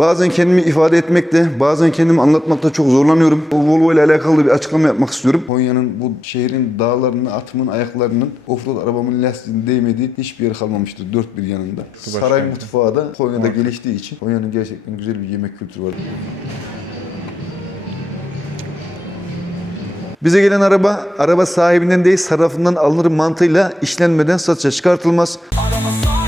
Bazen kendimi ifade etmekte, bazen kendimi anlatmakta çok zorlanıyorum. O Volvo ile alakalı bir açıklama yapmak istiyorum. Konya'nın bu şehrin dağlarını, atımın ayaklarının offroad arabamın lastiğinin değmediği hiçbir yer kalmamıştır dört bir yanında. başka Saray yerde. mutfağı da Konya'da geliştiği için Konya'nın gerçekten güzel bir yemek kültürü var. Bize gelen araba, araba sahibinden değil tarafından alınır mantığıyla işlenmeden satışa çıkartılmaz. Araba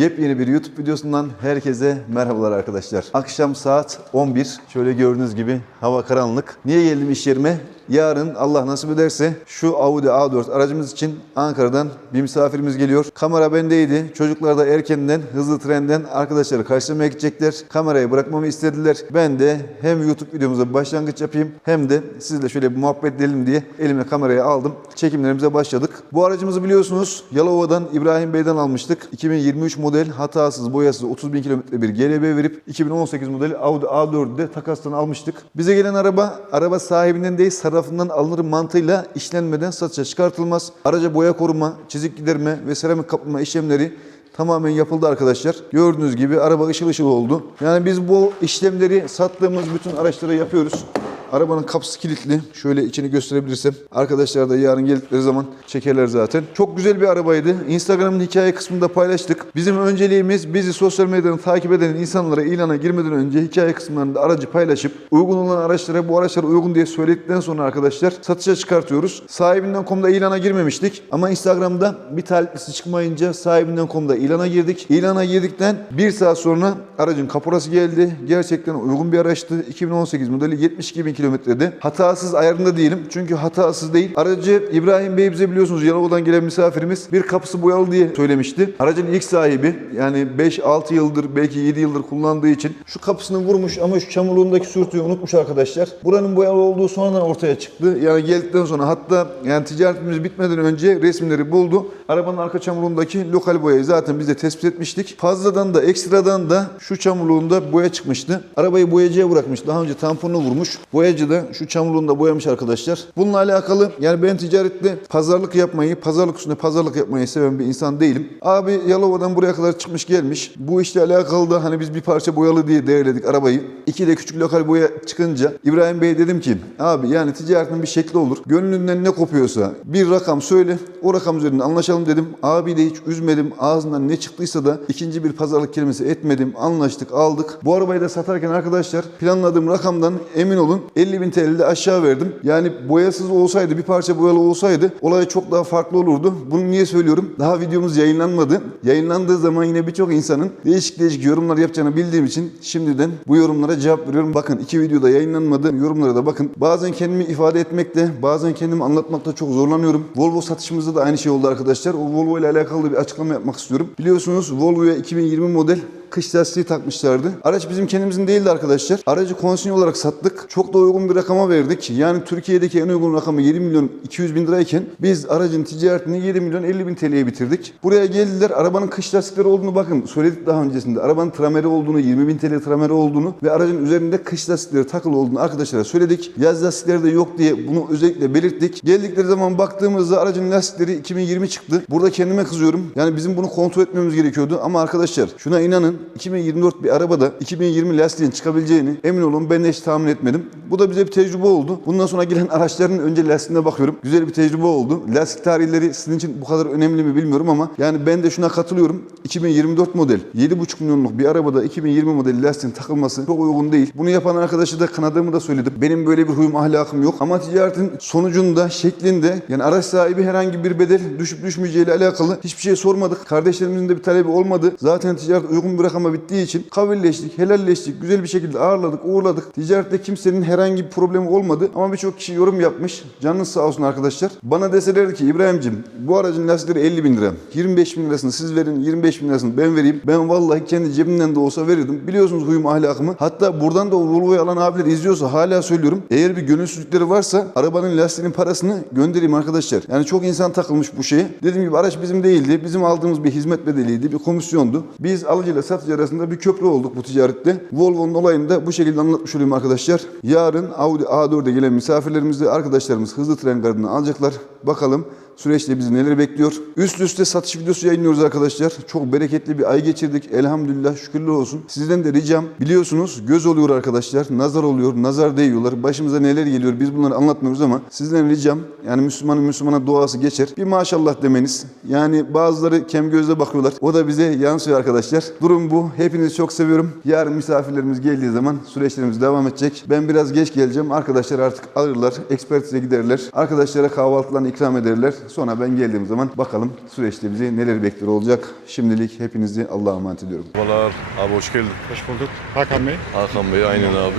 Yepyeni bir YouTube videosundan herkese merhabalar arkadaşlar. Akşam saat 11. Şöyle gördüğünüz gibi hava karanlık. Niye geldim iş yerime? Yarın Allah nasip ederse şu Audi A4 aracımız için Ankara'dan bir misafirimiz geliyor. Kamera bendeydi. Çocuklar da erkenden hızlı trenden arkadaşları karşılamaya gidecekler. Kamerayı bırakmamı istediler. Ben de hem YouTube videomuza başlangıç yapayım hem de sizle şöyle bir muhabbet edelim diye elime kamerayı aldım. Çekimlerimize başladık. Bu aracımızı biliyorsunuz Yalova'dan İbrahim Bey'den almıştık. 2023 model hatasız boyasız 30 bin kilometre bir GLB verip 2018 model Audi A4'ü de takastan almıştık. Bize gelen araba araba sahibinden değil tarafından alınır mantığıyla işlenmeden satışa çıkartılmaz. Araca boya koruma, çizik giderme ve seramik kaplama işlemleri tamamen yapıldı arkadaşlar. Gördüğünüz gibi araba ışıl ışıl oldu. Yani biz bu işlemleri sattığımız bütün araçlara yapıyoruz. Arabanın kapısı kilitli. Şöyle içini gösterebilirsem. Arkadaşlar da yarın geldikleri zaman çekerler zaten. Çok güzel bir arabaydı. Instagram'ın hikaye kısmında paylaştık. Bizim önceliğimiz bizi sosyal medyadan takip eden insanlara ilana girmeden önce hikaye kısımlarında aracı paylaşıp uygun olan araçlara bu araçlar uygun diye söyledikten sonra arkadaşlar satışa çıkartıyoruz. Sahibinden.com'da ilana girmemiştik ama Instagram'da bir taliplisi çıkmayınca sahibinden.com'da ilana girdik. İlana girdikten bir saat sonra aracın kaporası geldi. Gerçekten uygun bir araçtı. 2018 modeli 72 bin kilometrede. Hatasız ayarında değilim. Çünkü hatasız değil. Aracı İbrahim Bey bize biliyorsunuz Yalova'dan gelen misafirimiz bir kapısı boyalı diye söylemişti. Aracın ilk sahibi yani 5-6 yıldır belki 7 yıldır kullandığı için şu kapısını vurmuş ama şu çamurluğundaki sürtüyü unutmuş arkadaşlar. Buranın boyalı olduğu sonradan ortaya çıktı. Yani geldikten sonra hatta yani ticaretimiz bitmeden önce resimleri buldu. Arabanın arka çamurluğundaki lokal boyayı zaten biz de tespit etmiştik. Fazladan da ekstradan da şu çamurluğunda boya çıkmıştı. Arabayı boyacıya bırakmış. Daha önce tamponunu vurmuş. Boyacı da şu çamurluğunda boyamış arkadaşlar. Bununla alakalı yani ben ticarette pazarlık yapmayı, pazarlık üstüne pazarlık yapmayı seven bir insan değilim. Abi Yalova'dan buraya kadar çıkmış gelmiş. Bu işle alakalı da hani biz bir parça boyalı diye değerledik arabayı. İki de küçük lokal boya çıkınca İbrahim Bey dedim ki abi yani ticaretin bir şekli olur. Gönlünden ne kopuyorsa bir rakam söyle. O rakam üzerinde anlaşalım dedim. Abi de hiç üzmedim. Ağzından ne çıktıysa da ikinci bir pazarlık kelimesi etmedim. Anlaştık aldık. Bu arabayı da satarken arkadaşlar planladığım rakamdan emin olun 50 bin TL aşağı verdim. Yani boyasız olsaydı bir parça boyalı olsaydı olay çok daha farklı olurdu. Bunu niye söylüyorum? Daha videomuz yayınlanmadı. Yayınlandığı zaman yine birçok insanın değişik değişik yorumlar yapacağını bildiğim için şimdiden bu yorumlara cevap veriyorum. Bakın iki videoda yayınlanmadı. Yorumlara da bakın. Bazen kendimi ifade etmekte, bazen kendimi anlatmakta çok zorlanıyorum. Volvo satışımızda da aynı şey oldu arkadaşlar. O Volvo ile alakalı bir açıklama yapmak istiyorum. Biliyorsunuz Volvo'ya 2020 model kış lastiği takmışlardı. Araç bizim kendimizin değildi arkadaşlar. Aracı konsinyo olarak sattık. Çok da uygun bir rakama verdik. Yani Türkiye'deki en uygun rakamı 7 milyon 200 bin lirayken biz aracın ticaretini 7 milyon 50 bin TL'ye bitirdik. Buraya geldiler. Arabanın kış lastikleri olduğunu bakın. Söyledik daha öncesinde. Arabanın trameri olduğunu, 20 bin TL trameri olduğunu ve aracın üzerinde kış lastikleri takılı olduğunu arkadaşlara söyledik. Yaz lastikleri de yok diye bunu özellikle belirttik. Geldikleri zaman baktığımızda aracın lastikleri 2020 çıktı. Burada kendime kızıyorum. Yani bizim bunu kontrol etmemiz gerekiyordu. Ama arkadaşlar şuna inanın 2024 bir arabada 2020 lastiğin çıkabileceğini emin olun ben de hiç tahmin etmedim. Bu da bize bir tecrübe oldu. Bundan sonra gelen araçların önce lastiğine bakıyorum. Güzel bir tecrübe oldu. Lastik tarihleri sizin için bu kadar önemli mi bilmiyorum ama yani ben de şuna katılıyorum. 2024 model 7,5 milyonluk bir arabada 2020 model lastiğin takılması çok uygun değil. Bunu yapan arkadaşı da kınadığımı da söyledim. Benim böyle bir huyum ahlakım yok. Ama ticaretin sonucunda, şeklinde yani araç sahibi herhangi bir bedel düşüp düşmeyeceğiyle alakalı hiçbir şey sormadık. Kardeşlerimizin de bir talebi olmadı. Zaten ticaret uygun bir rakama bittiği için kavilleştik, helalleştik, güzel bir şekilde ağırladık, uğurladık. Ticarette kimsenin herhangi bir problemi olmadı ama birçok kişi yorum yapmış. Canınız sağ olsun arkadaşlar. Bana deselerdi ki İbrahim'cim bu aracın lastikleri 50 bin lira. 25 bin lirasını siz verin, 25 bin lirasını ben vereyim. Ben vallahi kendi cebimden de olsa verirdim. Biliyorsunuz huyum ahlakımı. Hatta buradan da Volvo'yu alan abiler izliyorsa hala söylüyorum. Eğer bir gönülsüzlükleri varsa arabanın lastiğinin parasını göndereyim arkadaşlar. Yani çok insan takılmış bu şeye. Dediğim gibi araç bizim değildi. Bizim aldığımız bir hizmet bedeliydi, bir komisyondu. Biz alıcıyla satıcı satıcı arasında bir köprü olduk bu ticarette. Volvo'nun olayını da bu şekilde anlatmış olayım arkadaşlar. Yarın Audi A4'e gelen misafirlerimizi arkadaşlarımız hızlı tren gardına alacaklar. Bakalım süreçte bizi neler bekliyor. Üst üste satış videosu yayınlıyoruz arkadaşlar. Çok bereketli bir ay geçirdik. Elhamdülillah şükürler olsun. Sizden de ricam biliyorsunuz göz oluyor arkadaşlar. Nazar oluyor. Nazar değiyorlar. Başımıza neler geliyor biz bunları anlatmıyoruz ama sizden ricam yani Müslümanın Müslümana duası geçer. Bir maşallah demeniz. Yani bazıları kem gözle bakıyorlar. O da bize yansıyor arkadaşlar. Durum bu. Hepinizi çok seviyorum. Yarın misafirlerimiz geldiği zaman süreçlerimiz devam edecek. Ben biraz geç geleceğim. Arkadaşlar artık alırlar. Ekspertize giderler. Arkadaşlara kahvaltılarını ikram ederler. Sonra ben geldiğim zaman bakalım süreçte bizi neler bekliyor olacak. Şimdilik hepinizi Allah'a emanet ediyorum. Merhabalar. Abi hoş geldin. Hoş bulduk. Hakan Bey. Hakan Bey aynen abi.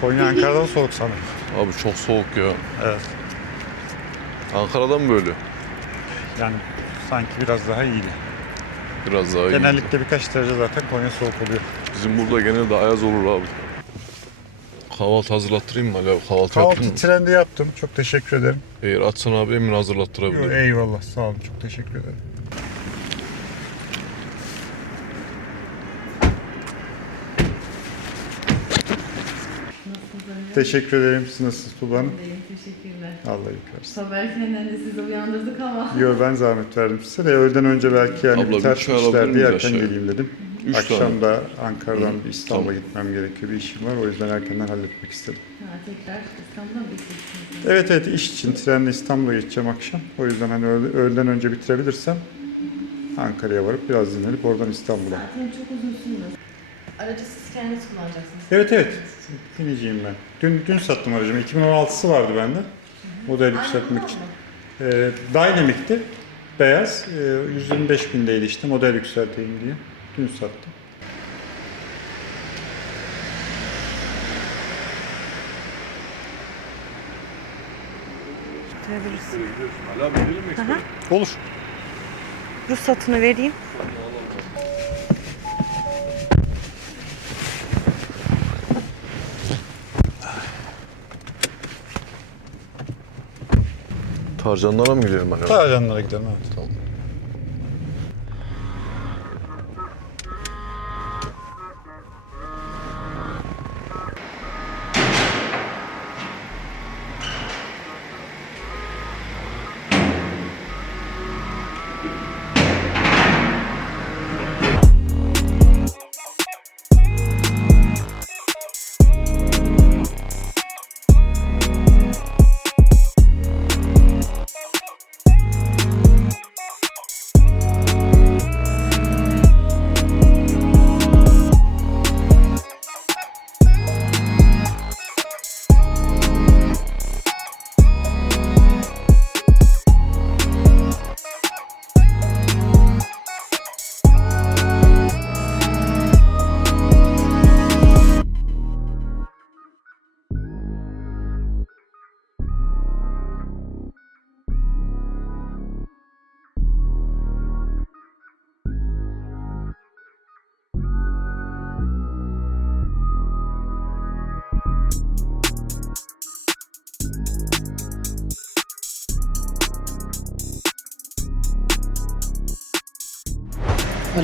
Konya Ankara'dan soğuk sanırım. Abi çok soğuk ya. Evet. Ankara'dan mı böyle? Yani sanki biraz daha iyi. Biraz daha iyi. Genellikle birkaç derece zaten Konya soğuk oluyor. Bizim burada genelde ayaz olur abi. Kahvaltı hazırlattırayım mı abi? Kahvaltı, Kahvaltı yaptın mı? trendi yaptım. Çok teşekkür ederim. Eğer açsan abi emin Yo, hazırlattırabilirim. eyvallah sağ olun. Çok teşekkür ederim. Teşekkür ederim. Siz nasılsınız Tuba Hanım? İyiyim, teşekkürler. Allah yıkarsın. Sabah erkenden de sizi uyandırdık ama. Yo ben zahmet verdim size de öğleden önce belki yani Abla, bir biter işler diye erken geleyim dedim. Üç Akşam tane. da Ankara'dan bir İstanbul'a Tamam. gitmem gerekiyor. Bir işim var. O yüzden erkenden halletmek istedim. Ha, tekrar İstanbul'a mı gideceksiniz? Evet evet iş için trenle İstanbul'a geçeceğim akşam. O yüzden hani öğle- öğleden önce bitirebilirsem Ankara'ya varıp biraz dinlenip oradan İstanbul'a. Zaten çok uzun sürmez. Aracı siz kendiniz kullanacaksınız. Evet evet. Biniciyim ben. Dün, dün sattım aracımı. 2016'sı vardı bende. Model yükseltmek için. Ee, Dynamic'ti. Beyaz. Ee, 125 bindeydi işte model yükselteyim diye. Dün sattım. Ali abi verelim mi? Olur. Ruhsatını vereyim. Tarcanlara mı gidelim Ali abi? Tarcanlara gidelim evet. Tamam.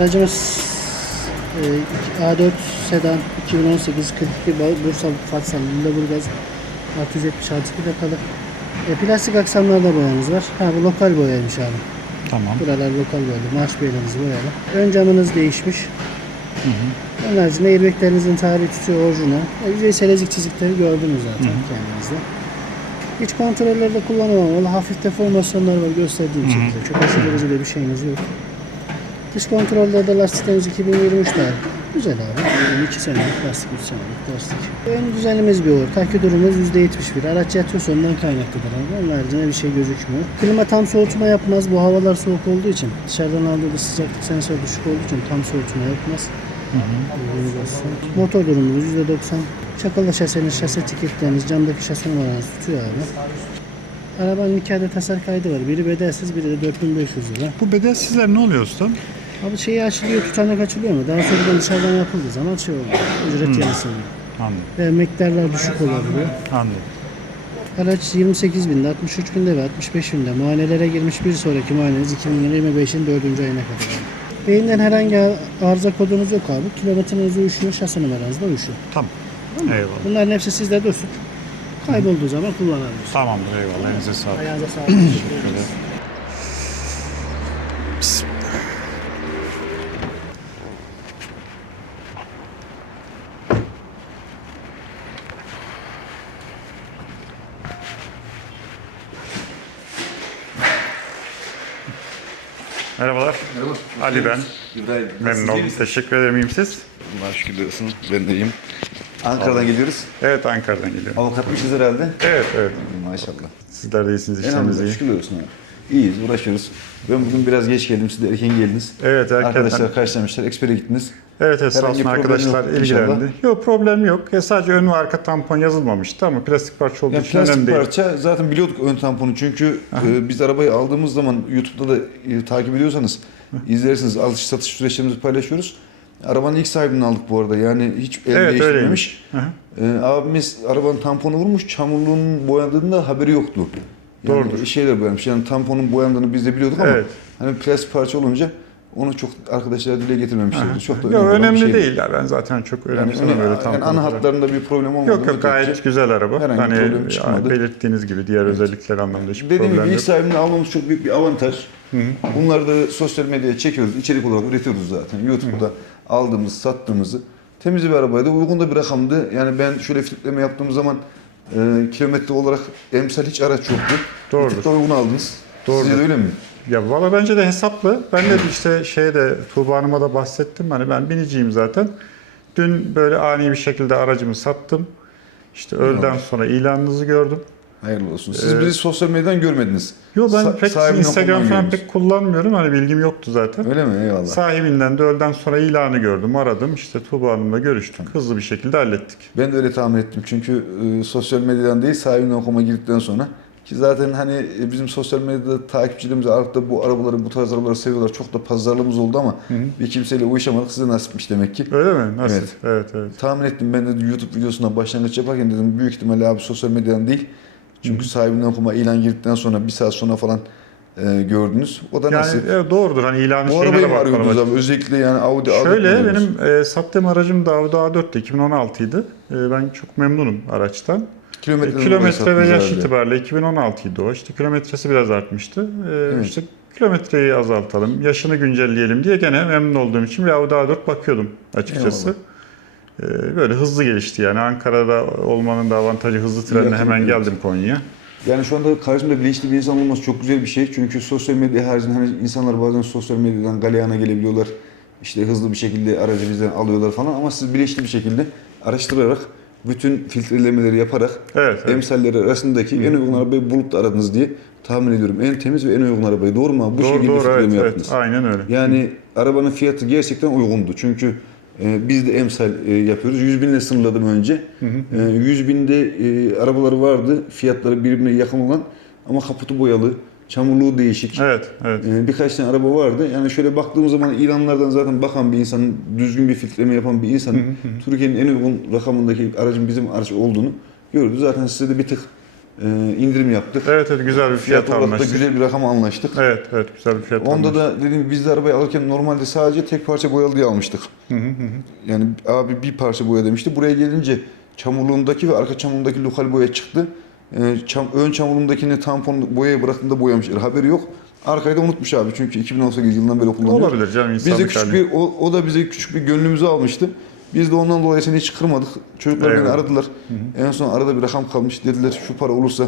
Aracımız e, A4 sedan 2018 42 Ba- Bursa Fatsa Lüleburgaz 676 plakalı. E, plastik aksamlarda boyamız var. Ha bu lokal boyaymış abi. Tamam. Buralar lokal boyalı. Marş boyalarımız boyalı. Ön camınız değişmiş. Onun haricinde airbag'lerinizin tarihi tutuyor orijinal. E, yüzeysel çizikleri gördünüz zaten kendinizde. İç kontrollerde kullanılmamalı. Hafif deformasyonlar var gösterdiğim şekilde. Çok aşırı derecede bir şeyiniz yok. Dış kontrollerde lastiklerimiz 2023 tarih. Güzel abi. 22 senelik lastik, 3 senelik lastik. Ön düzenimiz bir olur. Takip durumumuz %71. Araç yatıyorsa ondan kaynaklıdır abi. Onun haricinde bir şey gözükmüyor. Klima tam soğutma yapmaz. Bu havalar soğuk olduğu için. Dışarıdan aldığı sıcaklık sensörü düşük olduğu için tam soğutma yapmaz. Bilginiz olsun. Motor durumumuz %90. Çakılla şaseniz, şase tiketleriniz, camdaki şase numaranız tutuyor abi. Arabanın iki adet hasar kaydı var. Biri bedelsiz, biri de 4500 lira. Bu bedelsizler ne oluyor usta? Abi şeyi açılıyor, tutanak açılıyor mu? Daha sonradan dışarıdan yapıldığı zaman şey oluyor. Ücret yansıyor. Anladım. Ve miktarlar düşük olabiliyor. Anladım. Araç 28 binde, 63 binde ve 65 binde muayenelere girmiş bir sonraki muayeneniz 2025'in 4. ayına kadar. Beyinden herhangi arıza kodunuz yok abi. Kilometreniz uyuşuyor, şasi numaranız da uyuşuyor. Tamam. Eyvallah. Bunların hepsi sizde dursun. Kaybolduğu zaman kullanabilirsiniz. Tamamdır eyvallah. Elinize sağlık. Ayağınıza sağlık. Teşekkür ederiz. Merhabalar. Merhaba. Ali ben. İbrahim. Memnun oldum. Teşekkür ederim. İyiyim siz? Allah şükürler olsun. Ben de iyiyim. Ankara'dan geliyoruz. Evet Ankara'dan geliyorum. Avukatmışız herhalde. Evet evet. Maşallah. Sizler de iyisiniz. işleriniz iyi. şükürler olsun abi. İyiyiz, uğraşıyoruz. Ben bugün biraz geç geldim, siz de erken geldiniz. Evet erkenden. Arkadaşlar karşılamışlar, ekspere gittiniz. Evet problem arkadaşlar yok inşallah. ilgilendi. Yok problem yok. Ya sadece ön ve arka tampon yazılmamıştı ama plastik parça olduğu Yani için önemli plastik değil. parça zaten biliyorduk ön tamponu çünkü e, biz arabayı aldığımız zaman YouTube'da da e, takip ediyorsanız izlersiniz alış satış süreçlerimizi paylaşıyoruz. Arabanın ilk sahibini aldık bu arada yani hiç el Evet değiştirmemiş. öyleymiş. Hı hı. E, abimiz arabanın tamponu vurmuş çamurluğunun boyandığında haberi yoktu. Yani Doğrudur. Şeyler boyamış yani tamponun boyandığını biz de biliyorduk ama Evet. hani plastik parça olunca onu çok arkadaşlar dile getirmemişlerdi. Çok da Yok olan bir önemli şey değil ya ben zaten çok Yani, önemsemem öyle- böyle yani ana hatlarında bir problem olmadı. Yok yok gayet güzel araba. herhangi bir hani problem çıkmadı. belirttiğiniz gibi diğer özellikler anlamında hiçbir Dediğim gibi problem ilk yok. sahibini almamız çok büyük bir avantaj. Bunları da sosyal medyaya çekiyoruz, içerik olarak üretiyoruz zaten. YouTube'da aldığımız, sattığımızı. Temiz bir arabaydı, uygun da bir rakamdı. Yani ben şöyle filtreleme yaptığım zaman e, kilometre olarak emsal hiç araç yoktu. Doğrudur. Bir tık uygun aldınız. Doğrudur. Sizce de öyle mi? Ya valla bence de hesaplı. Ben de işte şeyde Tuğba Hanım'a da bahsettim. Hani ben biniciyim zaten. Dün böyle ani bir şekilde aracımı sattım. İşte öğleden sonra ilanınızı gördüm. Hayırlı olsun. Siz Ee, bizi sosyal medyadan görmediniz. Yo ben Sa- pek Instagram falan pek kullanmıyorum. Hani bilgim yoktu zaten. Öyle mi? Eyvallah. Sahibinden de öğleden sonra ilanı gördüm, aradım. İşte Tuğba Hanım'la görüştük. Hızlı bir şekilde hallettik. Ben de öyle tahmin ettim çünkü e, sosyal medyadan değil sahibinden okuma girdikten sonra ki zaten hani e, bizim sosyal medyada takipçilerimiz arttı bu arabaları bu tarz arabaları seviyorlar çok da pazarlığımız oldu ama bir kimseyle uyuşamadık size nasipmiş demek ki. Öyle mi? Nasıl? Evet. Evet, evet. Tahmin ettim ben de YouTube videosundan başlangıç yaparken dedim büyük ihtimalle abi sosyal medyadan değil. Çünkü sahibinden okuma ilan girdikten sonra bir saat sonra falan e, gördünüz. O da Yani nasip. evet, doğrudur. Hani ilanı Bu arabayı mı arıyordunuz abi? Özellikle yani Audi A4 Şöyle benim e, sattığım aracım da Audi A4'tü. 2016 idi. E, ben çok memnunum araçtan. E, Kilometreden dolayı kilometre ve yaş herhalde. itibariyle 2016 idi o. İşte kilometresi biraz artmıştı. E, Evet. İşte kilometreyi azaltalım, yaşını güncelleyelim diye gene memnun olduğum için bir Audi A4 bakıyordum açıkçası. E, böyle hızlı gelişti yani. Ankara'da olmanın da avantajı hızlı trenle hemen geldim Konya'ya. Yani şu anda karşımda bilinçli bir insan olması çok güzel bir şey. Çünkü sosyal medya haricinde hani insanlar bazen sosyal medyadan galeyana gelebiliyorlar. İşte hızlı bir şekilde aracı bizden alıyorlar falan ama siz bilinçli bir şekilde araştırarak bütün filtrelemeleri yaparak Evet, evet. emsalleri arasındaki en uygun arabayı bulup da aradınız diye tahmin ediyorum. En temiz ve en uygun arabayı. Doğru mu? Bu doğru şekilde doğru filtreleme evet, yaptınız. evet. Aynen öyle. Yani arabanın fiyatı gerçekten uygundu. Çünkü e, biz de emsal e, yapıyoruz. 100 binle sınırladım önce. E, 100 binde e, arabaları vardı. Fiyatları birbirine yakın olan ama kaputu boyalı, çamurluğu değişik. Evet, evet. E, birkaç tane araba vardı. Yani şöyle baktığım zaman ilanlardan zaten bakan bir insanın, düzgün bir filtreleme yapan bir insanın Türkiye'nin en uygun rakamındaki aracın bizim araç olduğunu gördü. Zaten size de bir tık e, indirim yaptık. Evet, evet güzel bir Fiyat fiyat da anlaştık. güzel bir rakam anlaştık. Evet, evet güzel bir fiyat Onda anlaştık. da dediğim gibi biz de arabayı alırken normalde sadece tek parça boyalı diye almıştık. Yani abi bir parça boya demişti. Buraya gelince çamurluğundaki ve arka çamurluğundaki lokal boya çıktı. Ee, çam, ön çamurluğundakini tampon boyaya bıraktığında boyamışlar. Haberi yok. Arkayı da unutmuş abi çünkü 2018 yılından beri kullanıyor. Olabilir canım Bize insanlık küçük hali. bir, o, o da bize küçük bir gönlümüzü almıştı. Biz de ondan dolayı seni hiç kırmadık. Çocuklar beni Eyvallah. aradılar. En son arada bir rakam kalmış. Dediler şu para olursa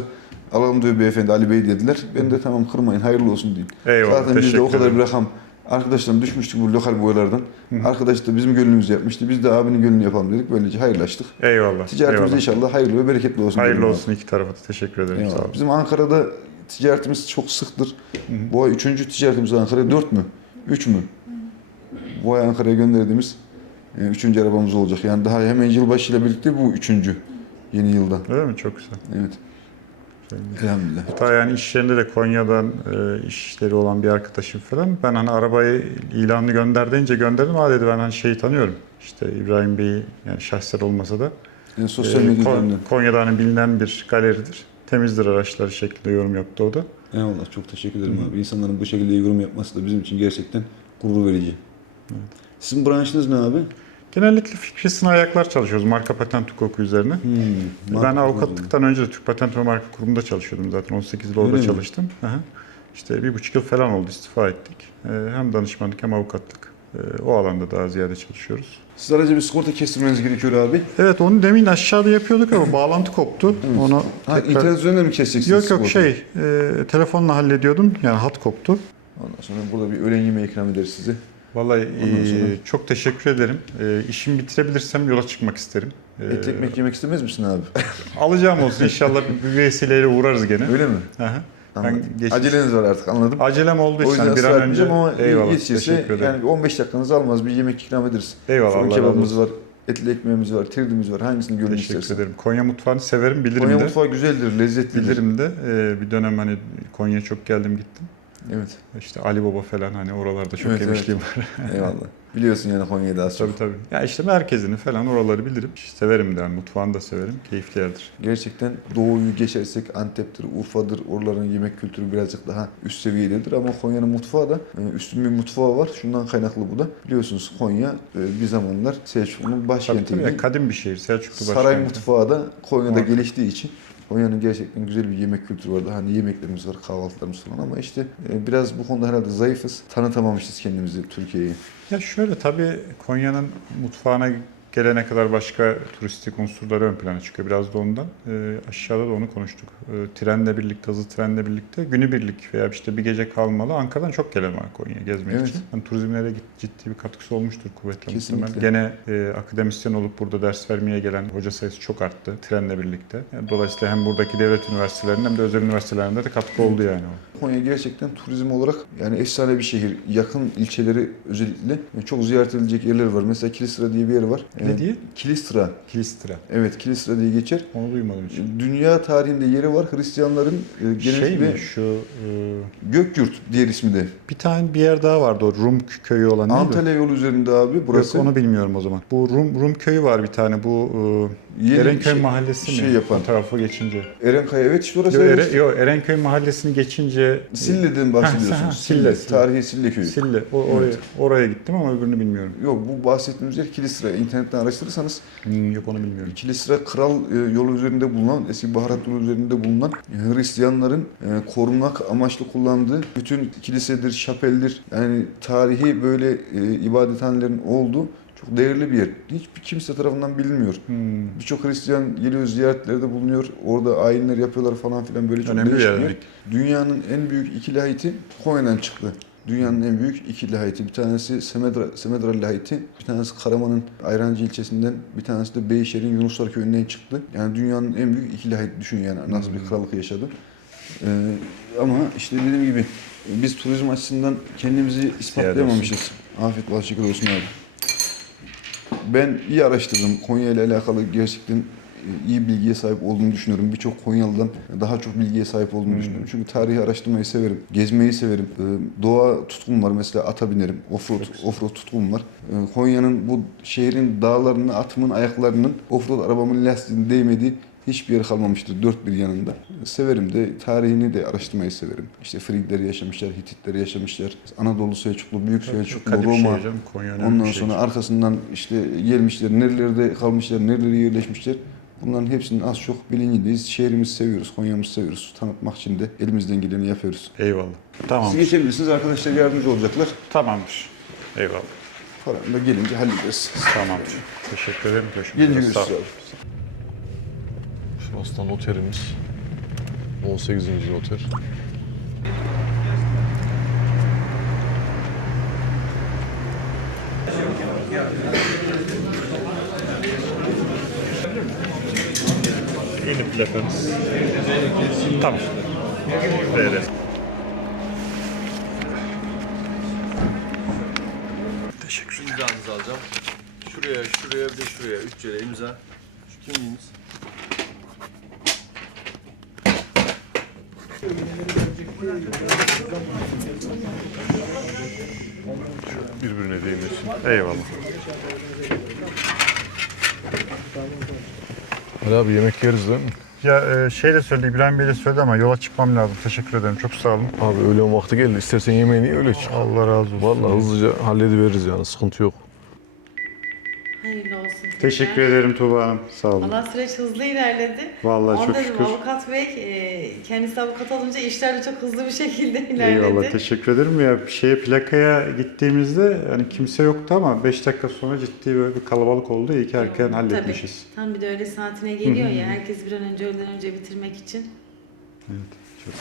alalım diyor beyefendi Ali Bey dediler. Ben de tamam kırmayın hayırlı olsun diyeyim. Eyvallah, Zaten bizde o teşekkür kadar ederim. bir rakam. Arkadaşlarım düşmüştük bu lokal boyalardan. Arkadaş da bizim gönlümüzü yapmıştı. Biz de abinin gönlünü yapalım dedik. Böylece hayırlaştık. Eyvallah. Ticaretimiz eyvallah. inşallah hayırlı ve bereketli olsun. Hayırlı diyelim olsun iki tarafa da teşekkür ederim. abi. Sağ Eyvallah. olun. Bizim Ankara'da ticaretimiz çok sıktır. Bu ay üçüncü ticaretimiz Ankara. Dört mü? Üç mü? Bu ay Ankara'ya gönderdiğimiz üçüncü arabamız olacak. Yani daha hemen yılbaşıyla birlikte bu üçüncü yeni yılda. Öyle mi? Çok güzel. Evet. Elhamdülillah. Hatta yani iş yerinde de Konya'dan e, işleri olan bir arkadaşım falan. Ben hani arabayı ilanını gönder deyince gönderdim. Ha dedi ben hani şeyi tanıyorum. İşte İbrahim Bey'i yani şahsen olmasa da. Yani sosyal e, Kon-. Konya'da hani bilinen bir galeridir. Temizdir araçları şeklinde yorum yaptı o da. Eyvallah çok teşekkür ederim abi. İnsanların bu şekilde yorum yapması da bizim için gerçekten Gurur verici. Sizin branşınız ne abi? Genellikle fikri ayaklar çalışıyoruz marka patent hukuku üzerine. ben marka avukatlıktan önce de Türk Patent ve Marka Kurumu'nda çalışıyordum zaten. 18 yıl orada Öyle çalıştım. Aha. İşte bir buçuk yıl falan oldu istifa ettik. Ee, hem danışmanlık hem avukatlık. Ee, o alanda daha ziyade çalışıyoruz. Siz aracı bir sigorta kestirmeniz gerekiyor abi. Evet onu demin aşağıda yapıyorduk ama bağlantı koptu. Onu Ha, tekrar- internet üzerinden mi keseceksiniz Yok yok şey e, telefonla hallediyordum yani hat koptu. Ondan sonra burada bir öğlen yemeği ikram ederiz size. Vallahi e, çok teşekkür ederim. E, işimi bitirebilirsem yola çıkmak isterim. E, Et ekmek yemek istemez misin abi? Alacağım olsun inşallah bir, vesileyle uğrarız gene. Öyle mi? Aha. Ben Anladım. geçmiş- Aceleniz var artık anladım. Acelem olduğu O için yüzden hani bir an önce ama eyvallah yetişirse yani bir 15 dakikanızı almaz bir yemek ikram ederiz. Eyvallah, Fırın kebabımız var, etli ekmeğimiz var, tirdimiz var. Hangisini gönlün Teşekkür istersen. ederim. Konya mutfağını severim bilirim Konya de. mutfağı güzeldir, lezzetlidir. Bilirim de. E, bir dönem hani Konya'ya çok geldim gittim. Evet. İşte Ali Baba falan hani oralarda çok Evet, yemişliğim var. Eyvallah. Biliyorsun yani Konya'yı daha çok. tabii tabii. Ya işte merkezini falan oraları bilirim. severim de yani mutfağını da severim. Keyifli yerdir. Gerçekten doğuyu geçersek Antep'tir, Urfa'dır. Oraların yemek kültürü birazcık daha üst seviyededir. Ama Konya'nın mutfağı da e, üstün bir mutfağı var. Şundan kaynaklı bu da. Biliyorsunuz Konya e, bir zamanlar Selçuklu'nun Tabii başkentiydi. tabii. Ya, kadim bir şehir. Selçuklu Saray başkenti. mutfağı da Konya'da Muhakkak. geliştiği için Konya'nın gerçekten güzel bir yemek kültürü vardı. Hani yemeklerimiz var, kahvaltılarımız falan ama işte e, biraz bu konuda herhalde zayıfız. Tanıtamamışız kendimizi Türkiye'yi. Ya şöyle tabii Konya'nın mutfağına gelene kadar başka turistik unsurlar ön plana çıkıyor. Biraz da ondan. Ee, aşağıda da onu konuştuk. Ee, trenle birlikte, hızlı trenle birlikte günübirlik veya işte bir gece kalmalı. Ankara'dan çok gelen var Konya'ya gezmek Evet. için. Hani turizmlere ciddi bir katkısı olmuştur Kesinlikle. muhtemelen. Gene e, akademisyen olup burada ders vermeye gelen hoca sayısı çok arttı trenle birlikte. Yani dolayısıyla hem buradaki devlet üniversitelerinin hem de özel üniversitelerinde de katkı oldu yani o. Konya gerçekten turizm olarak yani efsane bir şehir. Yakın ilçeleri özellikle e, çok ziyaret edilecek yerler var. Mesela Kilistra diye bir yer var. Ne diye? Kilistra. Kilistra. Evet Kilistra diye geçer. Onu duymadım hiç. Dünya tarihinde yeri var. Hristiyanların e, Şey genellikle mi şu e, Gökyurt diğer ismi de. Bir tane bir yer daha vardı o Rum köyü olan neydi? Antalya yolu üzerinde abi burası. Yok onu bilmiyorum o zaman. Bu Rum Rum köyü var bir tane bu e, Yeni Erenköy şey- mahallesi mi? şey yapan. O tarafa geçince. Erenkaya evet işte orası. Yok, evet. Ere, yok Erenköy mahallesini geçince Sille'den bahsediyorsunuz. ha, Sille. Sille, Sille. Tarihi Sille köyü. Sille o, oraya oraya gittim ama öbürünü bilmiyorum. Yok bu bahsettiğimiz yer Kilistra. İnternetten araştırırsanız Hmm, yok onu bilmiyorum. Kilistra kral e, yolu üzerinde bulunan, eski baharat yolu üzerinde bulunan e, Hristiyanların e, korumak amaçlı kullandığı bütün kilisedir, şapeldir. Yani tarihi böyle ibadethanelerin olduğu çok değerli bir yer. Hiçbir kimse tarafından bilinmiyor. Hmm. Birçok Hristiyan geliyor ziyaretlerde bulunuyor. Orada ayinler yapıyorlar falan filan böyle çok Önemli dedik. Dünyanın en büyük iki lahiti Konya'dan çıktı. Dünyanın en büyük iki lahiti. Bir tanesi Semedra, Semedra lahiti, bir tanesi Karaman'ın Ayrancı ilçesinden, bir tanesi de Beyşehir'in Yunuslar köyünden çıktı. Yani dünyanın en büyük iki lahit düşün yani nasıl bir krallık yaşadı. Ee, ama işte dediğim gibi biz turizm açısından kendimizi ispatlayamamışız. Afiyet bal şeker olsun abi. Ben iyi araştırdım. Konya ile alakalı gerçekten iyi bilgiye sahip olduğumu düşünüyorum. Birçok Konyalı'dan daha çok bilgiye sahip olduğumu düşünüyorum. Çünkü tarihi araştırmayı severim. Gezmeyi severim. Ee, Doğa tutkum var. Mesela ata binerim. Offroad, offroad tutkum var. Ee, Konya'nın bu şehrin dağlarını, atımın ayaklarının offroad arabamın lastiğinin değmediği hiçbir yer kalmamıştır dört bir yanında. Severim de tarihini de araştırmayı severim. İşte Frigler yaşamışlar, Hititler yaşamışlar. Anadolu Selçuklu, Büyük Selçuklu, Roma. Konya önemli Ondan şehir. sonra arkasından işte gelmişler, nerelerde kalmışlar, nerelere yerleşmişler. Bunların hepsinin az çok bilincindeyiz. Şehrimizi seviyoruz, Konya'mızı seviyoruz. Tanıtmak için de elimizden geleni yapıyoruz. Eyvallah. Tamam. Siz geçebilirsiniz, arkadaşlar yardımcı olacaklar. Tamamdır. Eyvallah. Falan da gelince hallederiz. Tamamdır. Teşekkür ederim. Gelince görüşürüz aslında noterimiz. 18. noter. Yeni plakanız. Tamam. Evet. Teşekkür ederim. İmzanızı alacağım. Şuraya, şuraya bir de şuraya. Üç yere imza. Şu kimliğiniz? Birbirine değmesin. Eyvallah. Ali abi yemek yeriz değil mi? Ya e, şey de söyledi, İbrahim Bey de söyledi ama yola çıkmam lazım. Teşekkür ederim. Çok sağ olun. Abi öğlen vakti geldi. İstersen yemeğini ye, öyle çık. Allah razı olsun. Vallahi hızlıca hallediveririz yani sıkıntı yok. Hayırlı olsun. tekrar. Teşekkür ederim Tuğba Hanım. Sağ olun. Valla süreç hızlı ilerledi. Vallahi çok dedim, şükür. avukat bey e, kendisi avukat olunca işler de çok hızlı bir şekilde ilerledi. Eyvallah teşekkür ederim ya şeye plakaya gittiğimizde hani kimse yoktu ama 5 dakika sonra ciddi böyle bir kalabalık oldu. İyi ki erken halletmişiz. Tabii. Tam bir de öyle saatine geliyor ya. Herkes bir an önce öğleden önce bitirmek için. Evet, çok.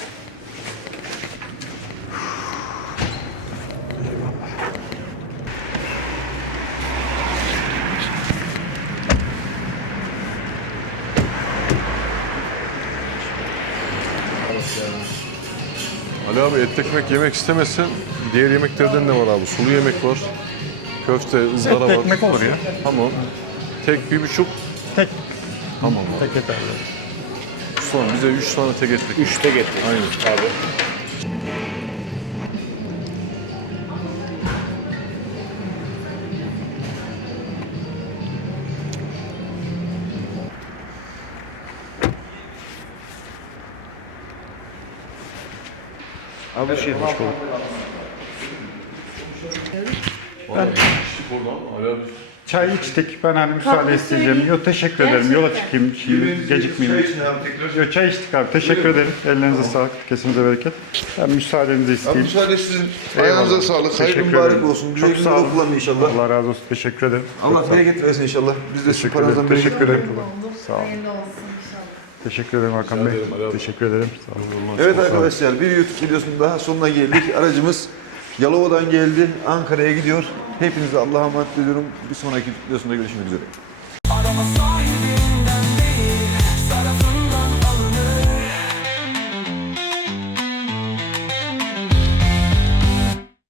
Ali abi et ekmek yemek istemezsen diğer yemeklerden de var abi. Sulu yemek var. Köfte, ızgara Et var. ekmek olur ya. Tamam. Tek bir buçuk. Tek Tamam abi. tek yeterli. Sonra bize üç tane tek etmek. Üç tek etmek. Aynen. Abi. Abi şey hoş bulduk. Ben... Çay içtik. Ben hani müsaade Kahve isteyeceğim. söyleyeyim. Yok teşekkür ederim. Yola Gerçekten. çıkayım. Şimdi gecikmeyeyim. Yok çay içtik abi. Teşekkür ederim. Ellerinize sağlık. Kesinize bereket. Ben müsaadenizi Abi isteyeyim. müsaade sizin. Ayağınıza sağlık. Hayırlı Teşekkür mübarek ederim. olsun. Güle Çok güle sağ olun. kullanın inşallah. Allah razı olsun. Teşekkür ederim. Allah bereket versin inşallah. Biz de sizin Teşekkür paranızdan ederim. bereket Teşekkür ederim. Sağ olun. Hayırlı olsun. Teşekkür ederim Hakan Bey. ederim abi. Teşekkür ederim. Sağ olun. Evet arkadaşlar bir YouTube videosunun daha sonuna geldik. Aracımız Yalova'dan geldi. Ankara'ya gidiyor. Hepinize Allah'a emanet ediyorum. Bir sonraki videosunda görüşmek üzere.